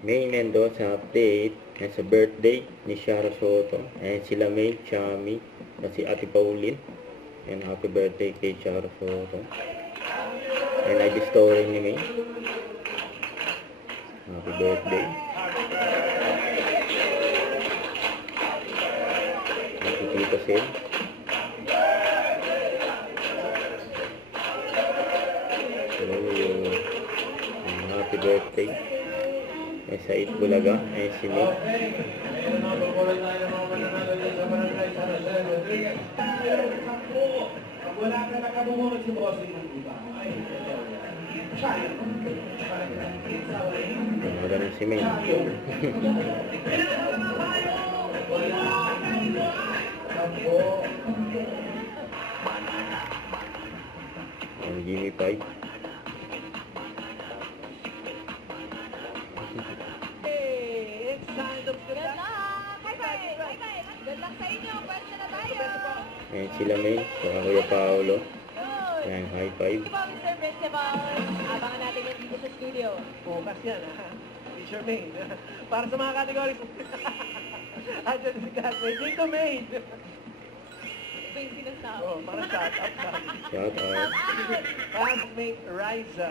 May Mendoza update sa birthday ni Shara Soto. Ayan sila May, Chami, at si Ate Pauline. Ayan, happy birthday kay Shara Soto. Ayan, ID story ni May. Happy birthday. Happy Tito Sid. Happy birthday. Ay, sa Itbulaga. Ay, si May. Magaling si May. Ang Jimmy Pipe. Ayan sila May, saka Kuya Paolo. Ayan, high five. Mr. Principal, abangan natin yan dito sa studio. Bukas yan, ha? Teacher Maid. Para sa mga categories. Andiyan si classmate. Dito, Maid. Ito yung sinasabi. Oh, para shout out na. Shout out. Classmate Riza.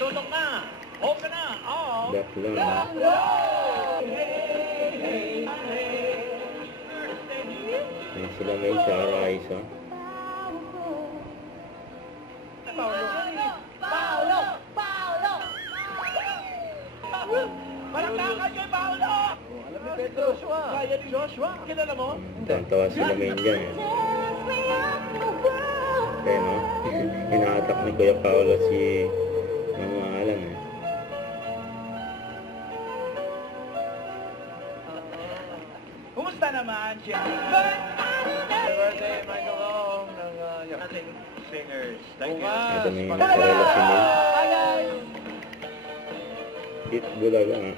Tutok na! Okay na! Oo! Back lang. Ayan sila May, saka Raisa. Paolo! Paolo! Palakpakan kay Paolo! Alam ni Joshua. Kaya ni Joshua. Kilala mo? Tawa sila May dyan. Kaya no, hinahatak ni Kuya Paolo si Mama Alan. Kumusta naman, Chef? Happy birthday, Michael Long ng Ating singers. Thank you. Ito may nakarela si May. Itbulaga nga.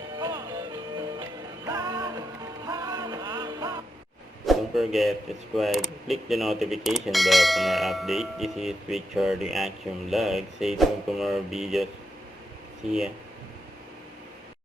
Don't forget to subscribe, click the notification bell for more update. This is Richard the Action Vlog. Stay tuned for more videos. See ya.